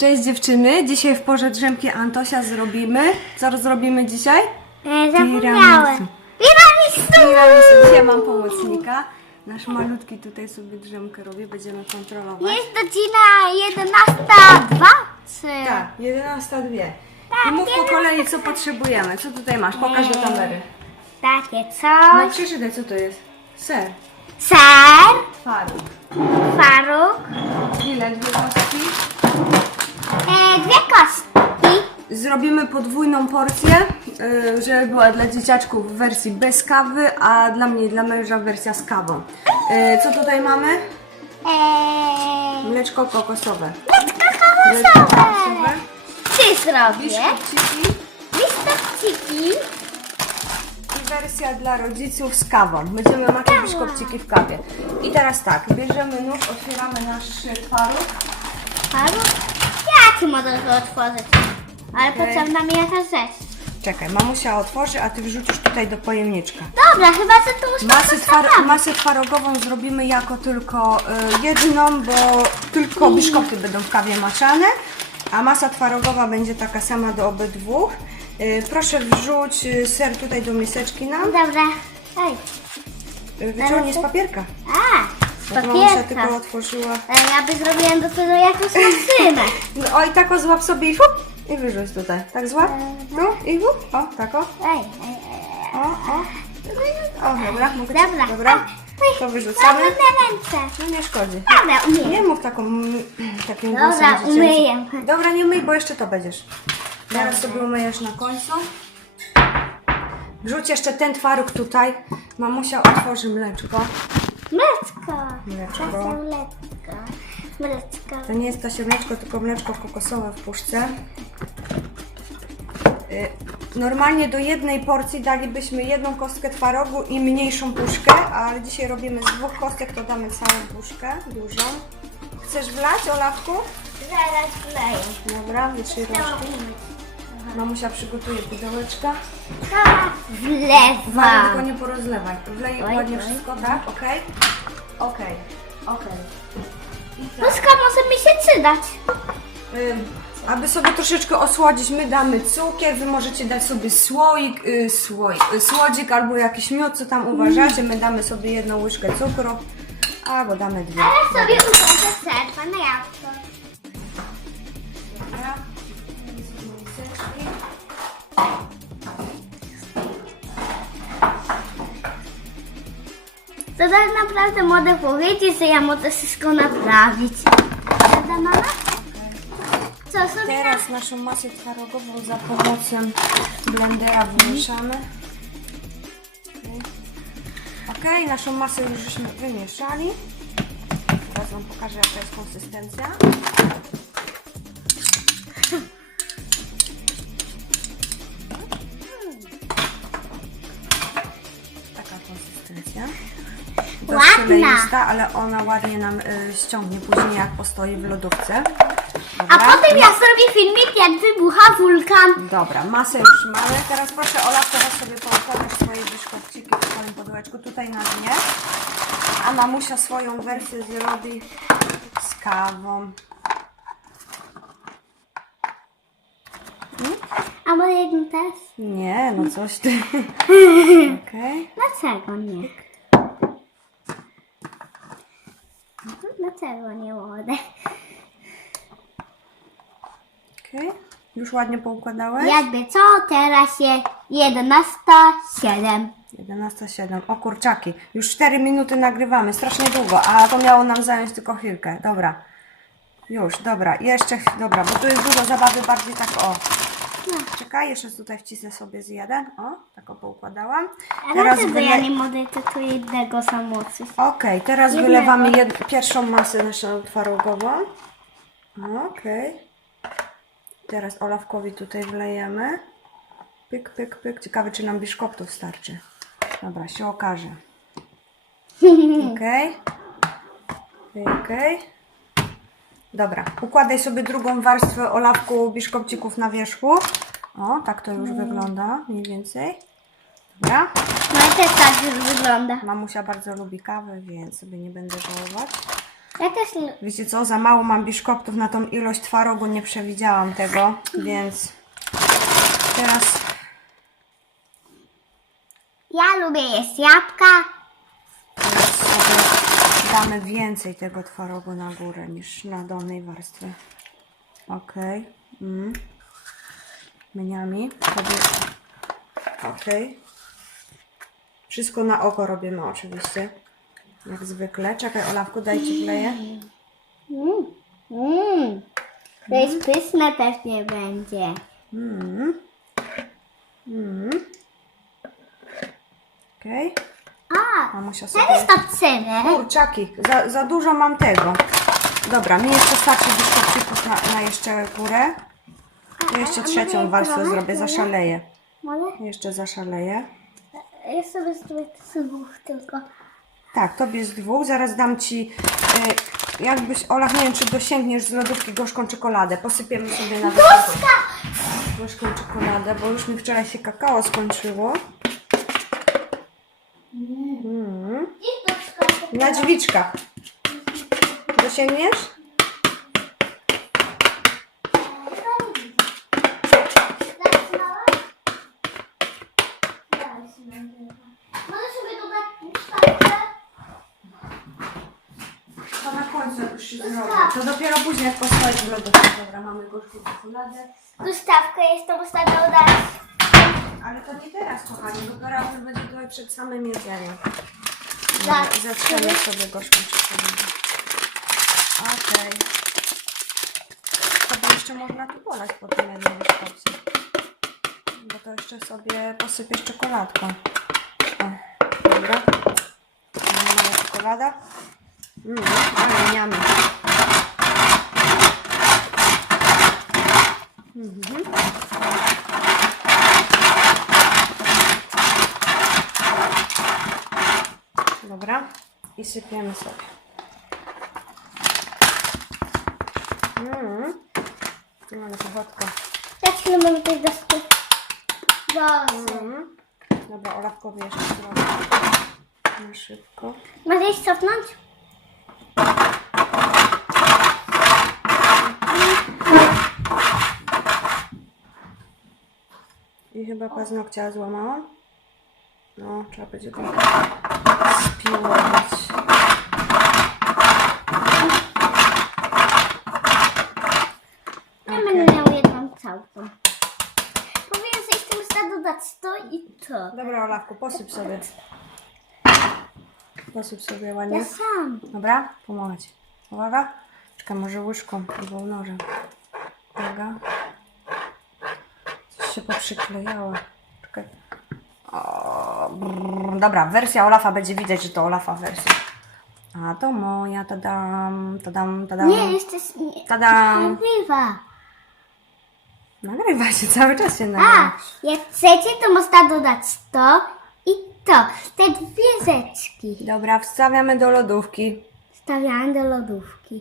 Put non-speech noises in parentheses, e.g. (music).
Cześć dziewczyny, dzisiaj w porze drzemki Antosia zrobimy. Co zrobimy dzisiaj? E, zapomniałem. Tiramisu! Tiramisu. Dzisiaj mam pomocnika. Nasz malutki tutaj sobie drzemkę robi, będziemy kontrolować. Jest godzina 11.02 czy... Tak, 11.02. I mów po kolei, co potrzebujemy. Co tutaj masz? Pokaż do kamery. Takie No coś. przeczytaj, co to jest? Ser. Ser, Faruk. faruk, Ile? Dwie kostki? E, dwie kostki. Zrobimy podwójną porcję, yy, żeby była dla dzieciaczków w wersji bez kawy, a dla mnie i dla męża wersja z kawą. Yy, Co tutaj mamy? E, Mleczko kokosowe. Mleczko kokosowe. Ty zrobię. Biszkopciki Listowciki. i wersja dla rodziców z kawą. Będziemy maczać biszkopciki w kawie. I teraz tak, bierzemy nóż, otwieramy nasz. Faruk? Ja ci mogę go otworzyć. Ale Okej. potrzebna mi jakaś rzecz. Czekaj, mamusia otworzy, a ty wrzucisz tutaj do pojemniczka. Dobra, chyba że tu już Masę, to twar masę twarogową zrobimy jako tylko y, jedną, bo tylko biszkopty będą w kawie maczane, a masa twarogowa będzie taka sama do obydwu. Y, proszę wrzuć y, ser tutaj do miseczki nam. Dobra. Ej. Y, wyciągnij z papierka. A, to papierka. tylko otworzyła. Ale ja by zrobiłem do tego jakąś maszynę. No, oj, tak o, złap sobie i fup, i wyrzuć tutaj. Tak złap, tu i fup. O, tak o, Ej, ej, ej. o, o. O, dobra, mogę ci- Dobra. dobra. To wyrzucamy. Mam ręce. No nie szkodzi. Dobra, umiem. Nie mów taką, mm, takim Dobra, głosem dziecięcym. umyję. Dobra, nie myj, bo jeszcze to będziesz. Teraz sobie umyjesz na końcu. Wrzuć jeszcze ten twaróg tutaj. Mamusia otworzy mleczko. Mleczko. Mleczko. Mleczko. Mleczko. To nie jest to się mleczko, tylko mleczko kokosowe w puszce. Y, Normalnie do jednej porcji dalibyśmy jedną kostkę twarogu i mniejszą puszkę, ale dzisiaj robimy z dwóch kostek, to damy całą puszkę, dużą. Chcesz wlać, Olawku? Zaraz wleję. Dobra, wytrzyj rączki. Mamusia przygotuje pudełeczka. Wlewa. Wary, tylko nie porozlewaj. Wlej ładnie wszystko, tak? Okej? Okej, okej. I tak. Może mi się przydać. Ym, aby sobie troszeczkę osłodzić, my damy cukier, wy możecie dać sobie słoik, y, słoik, y, słodzik albo jakiś miód, co tam uważacie. My damy sobie jedną łyżkę cukru, albo damy dwie. Ale sobie ułożę ser na jabłko. Tak naprawdę mogę powiedzieć, że ja mogę wszystko naprawić. Prawda, mama? Co sobie Teraz naszą masę twarogową za pomocą blendera wymieszamy. Ok, naszą masę już żeśmy wymieszali. Teraz Wam pokażę jaka jest konsystencja. Ładna. ale ona ładnie nam y, ściągnie później jak postoi w lodówce. A Dobra? potem ja zrobię filmik, jak wybucha wulkan. Dobra, masę już mamy. Teraz proszę Ola, teraz sobie poukładasz swoje biszkopciki w swoim pudełeczku tutaj na dnie. A mamusia swoją wersję zrobi z kawą. A może jeden też? Nie, no coś ty. (laughs) Okej. Dlaczego nie? Dlaczego nie mogę? okej. Już ładnie poukładałeś? Jakby co, teraz jest 11.07. 11.07. O kurczaki. Już 4 minuty nagrywamy. Strasznie długo, a to miało nam zająć tylko chwilkę. Dobra. Już, dobra. Jeszcze, dobra, bo tu jest dużo zabawy, bardziej tak o. Czekaj, jeszcze tutaj wcisnę sobie z jeden. O, tak o poukładałam. Teraz dlaczego wyle... ja nie mogę tylko jednego samocy? Okej, teraz Jednego. wylewamy jed... pierwszą masę naszą twarogową. Okej. Teraz Olawkowi tutaj wlejemy. Pyk, pyk, pyk. Ciekawe, czy nam biszkoptów starczy. Dobra, się okaże. (laughs) Okej. Okej. Dobra, układaj sobie drugą warstwę olawku biszkopcików na wierzchu. O, tak to już wygląda mniej więcej. Dobra. No i też tak już wygląda. Mamusia bardzo lubi kawę, więc sobie nie będę żałować. Ja też lu- Wiecie co, za mało mam biszkoptów na tą ilość twarogu, nie przewidziałam tego, więc teraz ja lubię jeść jabłka. Damy więcej tego twarogu na górę niż na dolnej warstwie. Ok. Mm. Ok. Wszystko na oko robimy oczywiście. Jak zwykle. Czekaj Olawku, daj Ci wleję. Mm. Mm. To jest pyszne też nie będzie. Mm. Mm. Ok. A, Mamusia sobie... jest patrzenie. Kurczaki, za, za dużo mam tego. Dobra, mi jeszcze starczy biszkopcików na, na jeszcze górę. Ja jeszcze trzecią warstwę zrobię, zaszaleję. Może? Jeszcze zaszaleję. Ja sobie zrobię dwóch tylko. Tak, tobie z dwóch. Zaraz dam ci, y, jakbyś, Olaf, nie wiem, czy dosięgniesz z lodówki gorzką czekoladę. Posypiemy sobie na Puszka! gorzką czekoladę, bo już mi wczoraj się kakao skończyło. Mm. Na drzwiczkach. Dosięgniesz? To na końcu już się zrobi. To dopiero później jak postoi w lodówce. Dobra, mamy gorzką czekoladę. Gustawkę jestem ostatnio dodać. Ale to nie teraz, kochani. Dopiero już będzie tutaj przed samym jedzeniem. Tak. Zatrzemy sobie gorzką czekoladę. Okej. To by jeszcze można tu polać po tym jednym łyżkowcu. Bo to jeszcze sobie posypiesz czekoladką. O, dobra. Mała czekolada. Mmm, ale niamy. Mhm. Dobra. I sypiemy sobie. Mmm. Ale słodko. Mamy coś do stu. Boże. Mm. Dobra, Olafkowi jeszcze zrobię. Na szybko. Masz iść cofnąć? I chyba paznokcia złamałam. No, trzeba będzie to spiłować. Ja będę miał jedną całką. Powiem, że jeszcze muszę dodać to i to. Dobra, Olafku, posyp sobie. Posyp sobie Ja ładnie. sam. Dobra, pomogę ci. Uwaga. Czekaj, może łyżką albo nożem. Uwaga. Coś się poprzyklejało. Czekaj. O, brrr. Dobra, wersja Olafa będzie widać, że to Olafa wersja. A to moja, tadam, tadam, tadam. Nie, jeszcze nie. Tadam. Nagrywa. Nagrywa się, cały czas się nagrywa. A, jak chcecie, to można dodać to i to. Te dwie rzeczki. Dobra, wstawiamy do lodówki. Stawiałam do lodówki.